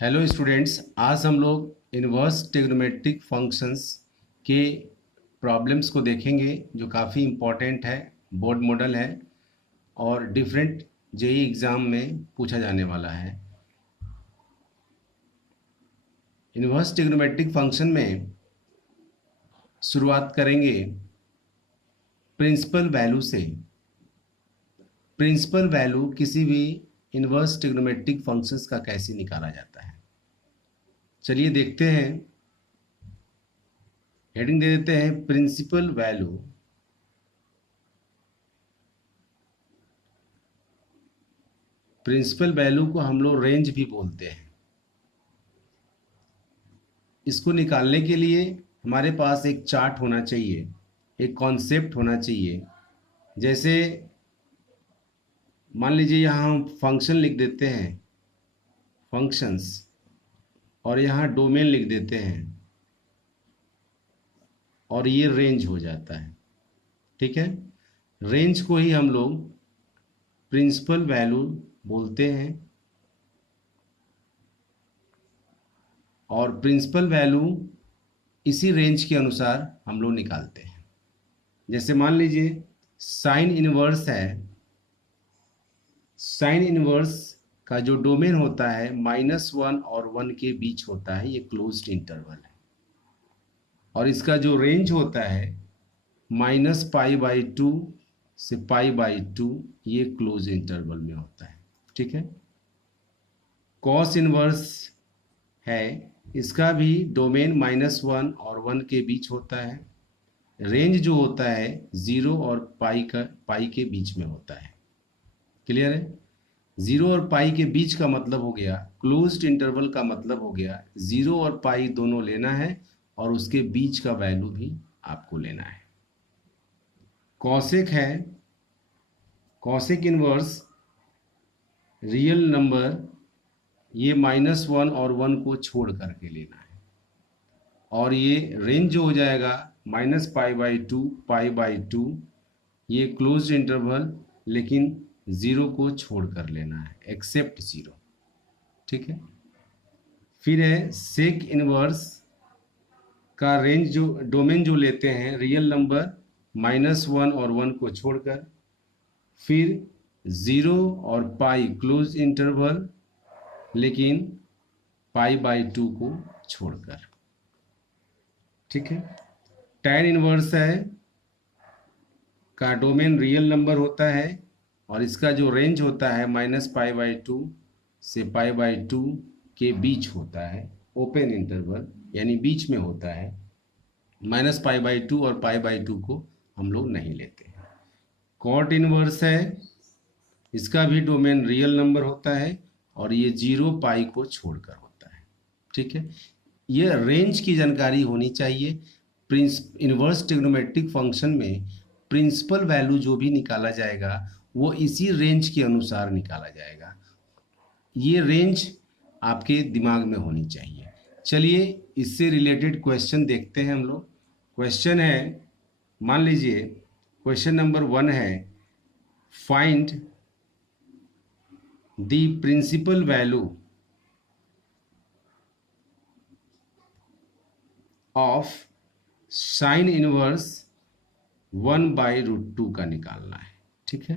Hello students, आज हम लोग इनवर्स ट्रिग्नोमेट्रिक फंक्शंस के प्रॉब्लम्स को देखेंगे जो काफ़ी इम्पोर्टेंट है, बोर्ड मॉडल है और डिफरेंट जेई एग्ज़ाम में पूछा जाने वाला है। इनवर्स ट्रिग्नोमेट्रिक फंक्शन में शुरुआत करेंगे प्रिंसिपल वैल्यू से। प्रिंसिपल वैल्यू किसी भी इनवर्स ट्रिग्नोमेट्रिक फंक्शंस का कैसे निकाला जाता है, चलिए देखते हैं। हेडिंग दे देते हैं प्रिंसिपल वैल्यू। प्रिंसिपल वैल्यू को हम लोग रेंज भी बोलते हैं। इसको निकालने के लिए हमारे पास एक चार्ट होना चाहिए, एक कॉन्सेप्ट होना चाहिए। जैसे मान लीजिए यहाँ हम फंक्शन लिख देते हैं, फंक्शंस, और यहाँ डोमेन लिख देते हैं और ये रेंज हो जाता है। ठीक है, रेंज को ही हम लोग प्रिंसिपल वैल्यू बोलते हैं और प्रिंसिपल वैल्यू इसी रेंज के अनुसार हम लोग निकालते हैं। जैसे मान लीजिए साइन इनवर्स है, साइन इनवर्स का जो डोमेन होता है -1 और 1 के बीच होता है, ये क्लोज्ड इंटरवल है। और इसका जो रेंज होता है -π/2 से π/2, ये क्लोज इंटरवल में होता है। ठीक है, कॉस इनवर्स है, इसका भी डोमेन -1 और 1 के बीच होता है। रेंज जो होता है 0 और पाई के बीच में होता है। क्लियर है, 0 और पाई के बीच का मतलब हो गया, क्लोज्ड इंटरवल का मतलब हो गया 0 और पाई दोनों लेना है और उसके बीच का वैल्यू भी आपको लेना है। कॉसेक है, कॉसेक इनवर्स रियल नंबर, ये -1 और 1 को छोड़ करके लेना है। और ये रेंज जो हो जाएगा -π/2 π/2, ये क्लोज्ड इंटरवल लेकिन 0 को छोड़ कर लेना है, एक्सेप्ट 0। ठीक है, फिर है सेक इनवर्स का रेंज जो डोमेन जो लेते हैं रियल नंबर -1 और 1 को छोड़कर, फिर 0 और पाई क्लोज इंटरवल लेकिन π/2 को छोड़कर। ठीक है, tan इनवर्स है का डोमेन रियल नंबर होता है और इसका जो रेंज होता है -π/2 से π/2 के बीच होता है, ओपन इंटरवल यानी बीच में होता है। -π/2 और π/2 को हम लोग नहीं लेते। कॉट इनवर्स है, इसका भी डोमेन रियल नंबर होता है और ये 0 पाई को छोड़कर होता है। ठीक है, ये रेंज की जानकारी होनी चाहिए। इनवर्स ट्रिग्नोमेट्रिक फंक्शन में प्रिंसिपल वैल्यू जो भी निकाला जाएगा वो इसी रेंज के अनुसार निकाला जाएगा। ये रेंज आपके दिमाग में होनी चाहिए। चलिए इससे रिलेटेड क्वेश्चन देखते हैं हम लोग। क्वेश्चन है, मान लीजिए क्वेश्चन नंबर 1 है, find the principal value of sine inverse 1/√2 का निकालना है। ठीक है,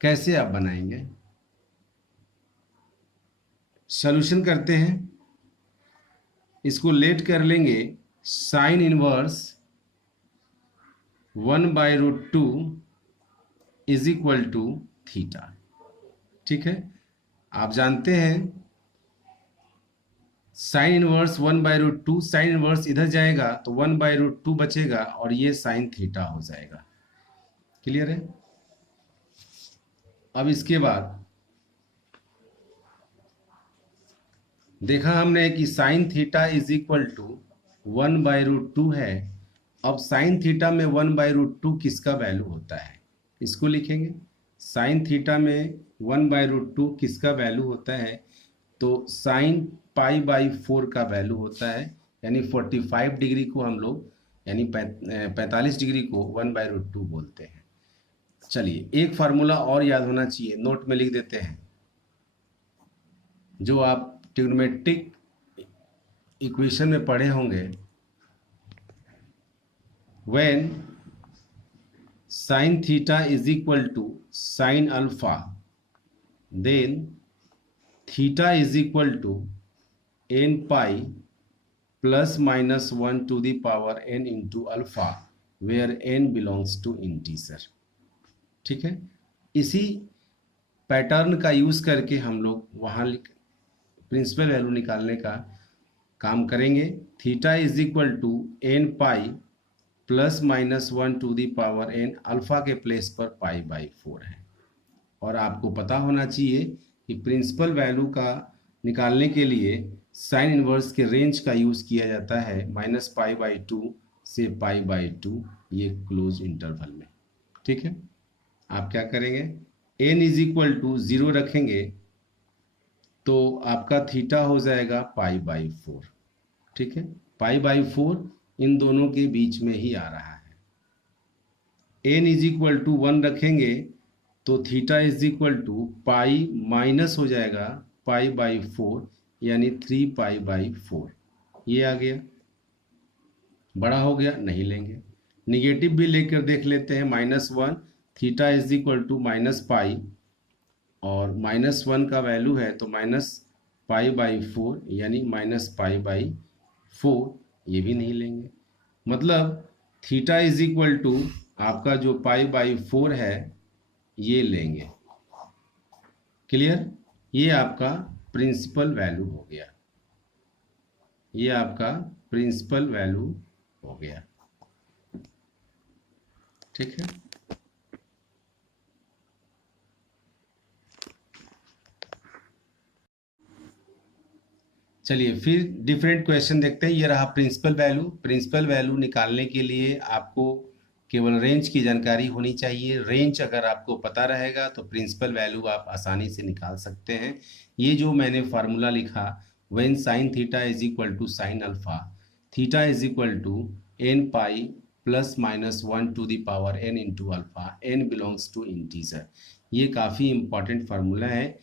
कैसे आप बनाएंगे, सॉल्यूशन करते हैं। इसको लेट कर लेंगे sine inverse 1/√2 is equal to theta. ठीक है, आप जानते हैं साइन इनवर्स 1/√2, साइन इनवर्स इधर जाएगा तो 1/√2 बचेगा और ये साइन थीटा हो जाएगा। क्लियर है, अब इसके बाद देखा हमने कि sine theta is equal to 1/√2 है। अब साइन थीटा में 1/√2 किसका वैल्यू होता है, इसको लिखेंगे। साइन थीटा में 1/√2 किसका वैल्यू होता है, तो साइन π/4 का वैल्यू होता है, यानी 45 डिग्री को हम लोग, यानी 45 डिग्री को 1/√2 बोलते हैं। चलिए एक फार्मूला और याद होना चाहिए, नोट में लिख देते हैं, जो आप ट्रिग्नोमेट्रिक इक्वेशन में पढ़े होंगे, when sin theta is equal to sin alpha, then theta is equal to n pi plus minus 1 to the power n into alpha, where n belongs to integer। ठीक है, इसी पैटर्न का use करके हम लोग वहाँ प्रिंसिपल वैल्यू निकालने का काम करेंगे। Theta is equal to n pi plus minus 1 to the power n, alpha के प्लेस पर π/4 है। और आपको पता होना चाहिए कि प्रिंसिपल वैल्यू का निकालने के लिए साइन इनवर्स के रेंज का यूज़ किया जाता है -π/2 से π/2, ये क्लोज इंटरवल में। ठीक है, आप क्या करेंगे, n इज इक्वल टू 0 रखेंगे तो आपका थीटा हो जाएगा π/4। ठीक है, π/4 इन दोनों के बीच में ही आ रहा है। n इज इक्वल टू 1 रखेंगे तो theta is equal to pi minus हो जाएगा π/4, यानी 3π/4। ये आ गया, बड़ा हो गया, नहीं लेंगे। निगेटिव भी लेकर देख लेते हैं, -1, थीटा इज इक्वल टू -π, और -1 का वैल्यू है तो -π/4, यानी -π/4, ये भी नहीं लेंगे। मतलब थीटा इज इक्वल टू आपका जो π/4 है ये लेंगे। क्लियर, ये आपका प्रिंसिपल वैल्यू हो गया, ये आपका प्रिंसिपल वैल्यू हो गया। ठीक है, चलिए फिर डिफरेंट क्वेश्चन देखते हैं। ये रहा प्रिंसिपल वैल्यू। प्रिंसिपल वैल्यू निकालने के लिए आपको केवल रेंज की जानकारी होनी चाहिए। रेंज अगर आपको पता रहेगा तो प्रिंसिपल वैल्यू आप आसानी से निकाल सकते हैं। ये जो मैंने फार्मूला लिखा, when sine theta is equal to sine alpha, theta is equal to n pi plus minus 1 to the power n into alpha, n belongs to integer. ये काफ़ी इंपॉर्टेंट फार्मूला है,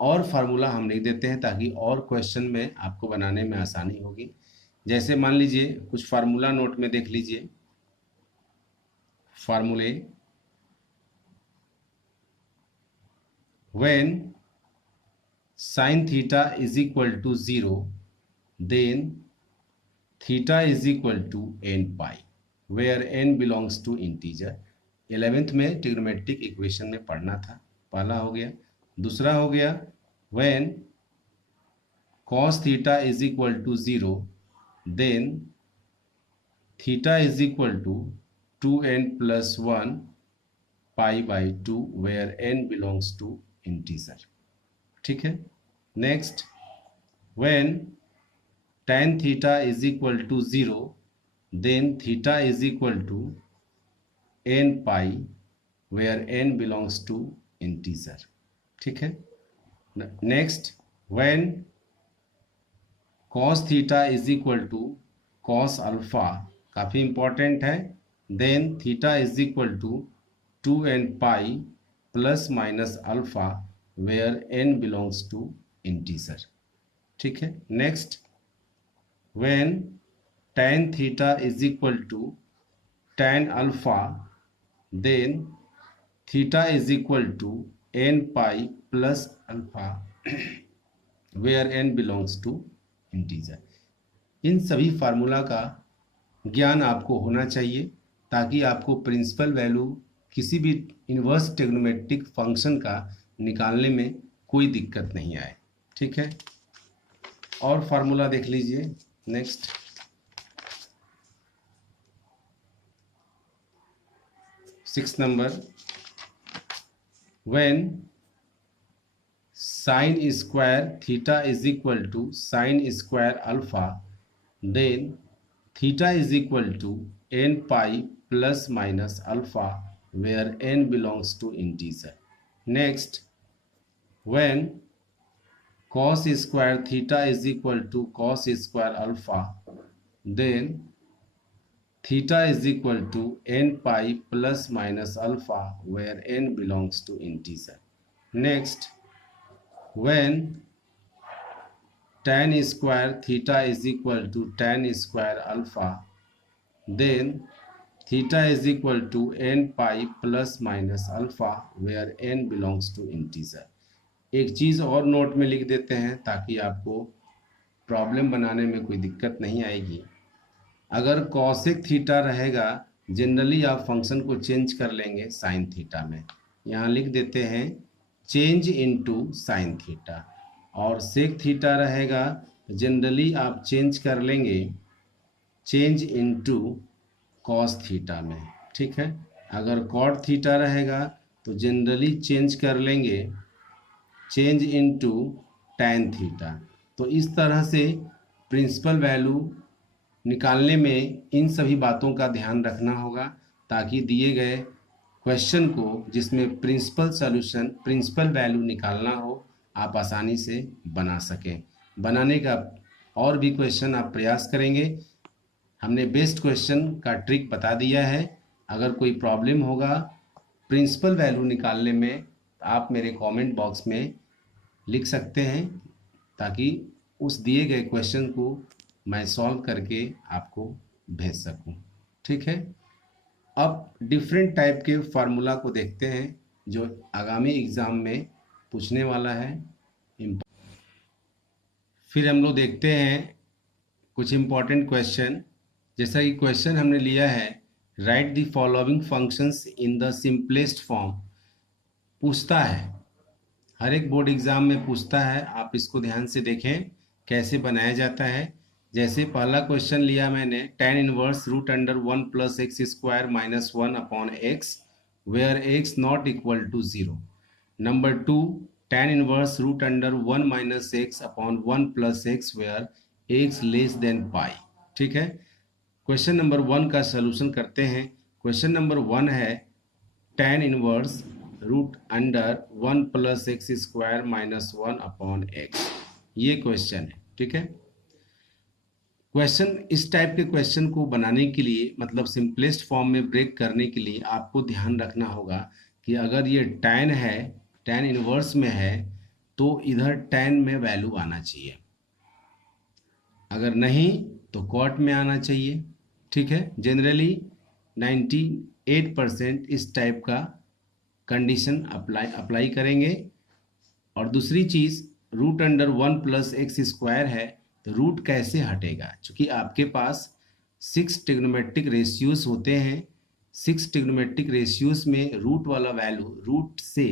और फार्मूला हम लिख देते हैं ताकि और क्वेश्चन में आपको बनाने में आसानी होगी। जैसे मान लीजिए कुछ फार्मूला नोट में देख लीजिए, फार्मूले, when sine theta is equal to 0 then theta is equal to n pi, where n belongs to integer. 11th में ट्रिग्नोमेट्रिक इक्वेशन में पढ़ना था, पहला हो गया। दूसरा हो गया, when cos theta is equal to 0 then theta is equal to 2n plus 1 π/2, where n belongs to integer. ठीक है, next, when tan theta is equal to 0 then theta is equal to n pi, where n belongs to integer. ठीक है, next, when cos theta is equal to cos alpha, काफ़ी important है, then theta is equal to 2n pi plus minus alpha, where n belongs to integer. ठीक है, next, when tan theta is equal to tan alpha, then theta is equal to n pi plus alpha, where n belongs to integer. इन सभी formula का ज्ञान आपको होना चाहिए ताकि आपको प्रिंसिपल वैल्यू किसी भी इनवर्स ट्रिग्नोमेट्रिक फंक्शन का निकालने में कोई दिक्कत नहीं आए। ठीक है, और फार्मूला देख लीजिए। Next, 6 number, when sine square theta is equal to sine square alpha, then theta is equal to n pi plus minus alpha, where n belongs to integer. Next, when cos square theta is equal to cos square alpha, then theta is equal to n pi plus minus alpha, where n belongs to integer. Next, when tan square theta is equal to tan square alpha, then theta is equal to n pi plus minus alpha where n belongs to integer। एक चीज़ और note में लिख देते हैं ताकि आपको problem बनाने में कोई दिक्कत नहीं आएगी। अगर कॉसेक थीटा रहेगा, जनरली आप फंक्शन को चेंज कर लेंगे साइन थीटा में। यहाँ लिख देते हैं चेंज इनटू साइन थीटा, और सेक थीटा रहेगा जनरली आप चेंज कर लेंगे चेंज इनटू कॉस थीटा में, ठीक है। अगर कॉट थीटा रहेगा तो जनरली चेंज कर लेंगे चेंज इनटू टैन थीटा। तो इस तरह से प्रिंसिपल वैल्यू निकालने में इन सभी बातों का ध्यान रखना होगा ताकि दिए गए क्वेश्चन को जिसमें प्रिंसिपल सॉल्यूशन प्रिंसिपल वैल्यू निकालना हो आप आसानी से बना सकें। बनाने का और भी क्वेश्चन आप प्रयास करेंगे। हमने बेस्ट क्वेश्चन का ट्रिक बता दिया है। अगर कोई प्रॉब्लम होगा प्रिंसिपल वैल्यू निकालने में आप मेरे कमेंट बॉक्स में लिख सकते हैं ताकि उस दिए गए क्वेश्चन को मैं सॉल्व करके आपको भेज सकूं, ठीक है। अब डिफरेंट टाइप के फार्मूला को देखते हैं जो आगामी एग्ज़ाम में पूछने वाला है। फिर हम लोग देखते हैं कुछ इम्पॉर्टेंट क्वेश्चन। जैसा कि क्वेश्चन हमने लिया है right the following functions in the simplest form. पूछता है, हर एक बोर्ड एग्ज़ाम में पूछता है, आप इसको ध्यान से देखें कैसे बनाया जाता है। जैसे पहला क्वेश्चन लिया मैंने tan inverse root under 1 plus x square minus 1 upon x where x not equal to 0। Number 2 tan inverse root under 1 minus x upon 1 plus x where x less than pi, ठीक है। Question number 1 का solution करते हैं। Question number 1 है tan inverse root under 1 plus x square minus 1 upon x, ये question है, ठीक है। क्वेश्चन इस टाइप के क्वेश्चन को बनाने के लिए मतलब सिंपलेस्ट फॉर्म में ब्रेक करने के लिए आपको ध्यान रखना होगा कि अगर ये tan है, tan इनवर्स में है तो इधर tan में वैल्यू आना चाहिए, अगर नहीं तो कॉट में आना चाहिए, ठीक है। जनरली 98% इस टाइप का कंडीशन अप्लाई करेंगे। और दूसरी चीज़ root under 1 plus x square है तो रूट कैसे हटेगा, क्योंकि आपके पास 6 ट्रिग्नोमेट्रिक रेशियोज होते हैं। 6 ट्रिग्नोमेट्रिक रेशियोज में रूट वाला वैल्यू रूट से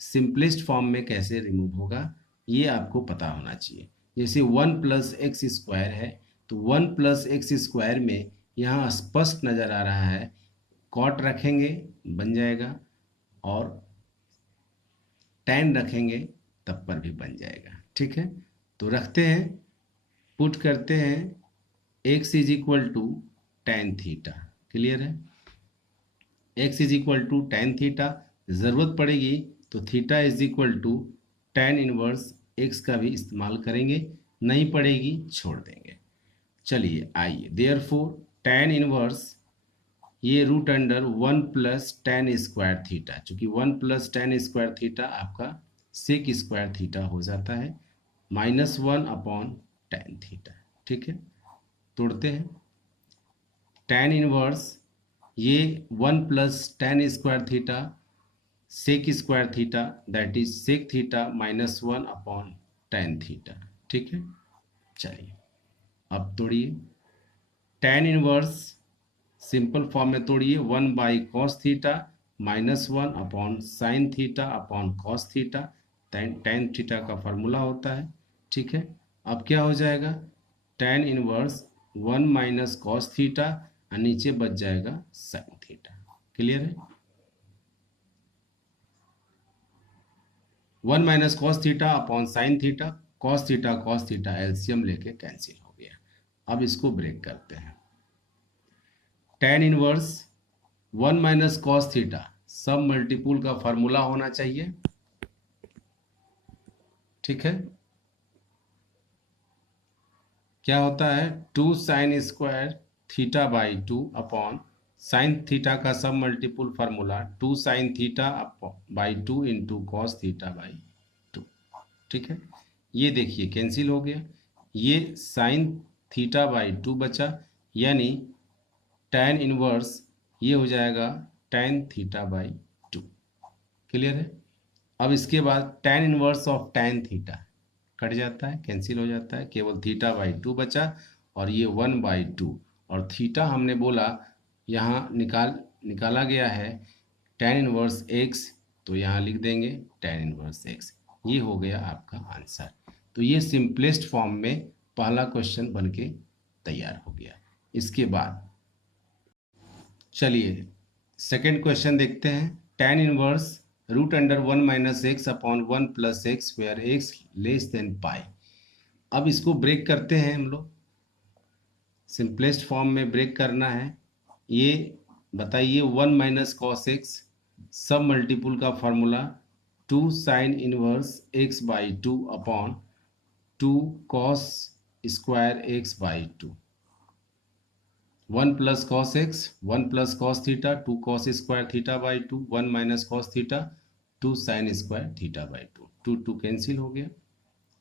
सिंपलेस्ट फॉर्म में कैसे रिमूव होगा ये आपको पता होना चाहिए। जैसे 1 प्लस एक्स स्क्वायर है तो 1 प्लस एक्स स्क्वायर में यहाँ स्पष्ट नज़र आ रहा है कॉट रखेंगे बन जाएगा और tan रखेंगे तब पर भी बन जाएगा, ठीक है। तो रखते हैं, पुट करते हैं x is equal to tan theta, clear है। x is equal to tan theta, ज़रूरत पड़ेगी तो theta is equal to tan inverse x का भी इस्तेमाल करेंगे, नहीं पड़ेगी छोड़ देंगे। चलिए आइए, देयरफॉर tan इनवर्स ये root under 1 plus tan square theta, चूँकि 1 प्लस tan स्क्वायर थीटा आपका सेक स्क्वायर थीटा हो जाता है माइनस 1 अपॉन tan थीटा, ठीक है। तोड़ते हैं tan इनवर्स ये 1 plus tan square theta sec square theta that is sec theta minus 1 upon tan theta, ठीक है। चलिए अब तोड़िए tan इनवर्स सिंपल फॉर्म में तोड़िए 1 by cos theta minus 1 upon sine theta upon cos theta, tan theta का formula होता है, ठीक है। अब क्या हो जाएगा tan inverse 1 minus cos theta और नीचे बच जाएगा साइन थीटा, क्लियर है। 1 minus cos theta upon sine theta, cos theta LCM लेके कैंसिल हो गया। अब इसको ब्रेक करते हैं। tan inverse 1 minus cos theta सब मल्टीपुल का फार्मूला होना चाहिए, ठीक है। क्या होता है 2 sign square theta by 2 upon sine theta का सब multiple formula 2 sine theta by 2 into cos theta by 2, ठीक है। ये देखिए कैंसिल हो गया, ये साइन थीटा बाई 2 बचा, यानी tan इनवर्स ये हो जाएगा tan थीटा बाई 2। क्लियर है। अब इसके बाद tan inverse of tan theta cut जाता है, कैंसिल हो जाता है, केवल थीटा बाई 2 बचा और ये 1/2, और थीटा हमने बोला यहाँ निकाला गया है tan इनवर्स x, तो यहाँ लिख देंगे tan इनवर्स x। ये हो गया आपका आंसर। तो ये सिंपलेस्ट फॉर्म में पहला क्वेश्चन बन के तैयार हो गया। इसके बाद चलिए सेकंड क्वेश्चन देखते हैं। tan inverse root under 1 minus x upon 1 plus x where x less than pi. अब इसको ब्रेक करते हैं हम लोग, सिंपलेस्ट फॉर्म में ब्रेक करना है। ये बताइए 1 माइनस कॉस एक्स सब मल्टीपुल का formula 2 sine inverse x by 2 upon 2 cos square x by 2। 1 plus cos x 1 plus cos theta 2 cos square theta by 2, 1 minus cos theta 2 sign square theta by 2, 2 cancel हो गया।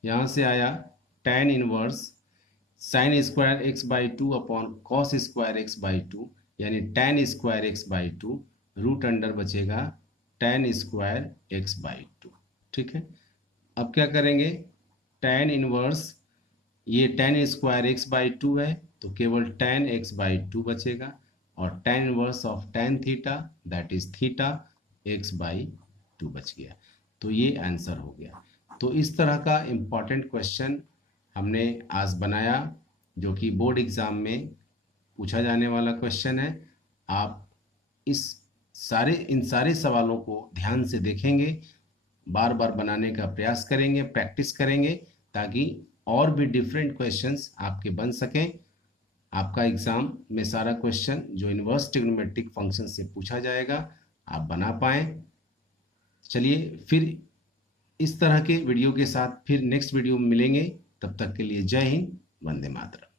यहाँ से आया tan inverse sine square x by 2 upon cos square x by 2, यानी tan square x by 2 root under बचेगा tan square x by 2। ठीक है। अब क्या करेंगे, tan इनवर्स ये tan स्क्वायर एक्स बाई 2 है तो केवल tan x बाई 2 बचेगा, और tan inverse of tan theta that is theta x by 2 बच गया। तो ये आंसर हो गया। तो इस तरह का इम्पॉर्टेंट क्वेश्चन हमने आज बनाया, जो कि बोर्ड एग्ज़ाम में पूछा जाने वाला क्वेश्चन है। आप इन सारे सवालों को ध्यान से देखेंगे, बार बार बनाने का प्रयास करेंगे, प्रैक्टिस करेंगे, ताकि और भी डिफरेंट क्वेश्चंस आपके बन सकें। आपका एग्ज़ाम में सारा क्वेश्चन जो इन्वर्स ट्रिग्नोमेट्रिक फंक्शन से पूछा जाएगा आप बना पाएँ। चलिए फिर इस तरह के वीडियो के साथ फिर नेक्स्ट वीडियो में मिलेंगे। तब तक के लिए जय हिंद, वंदे मातरम।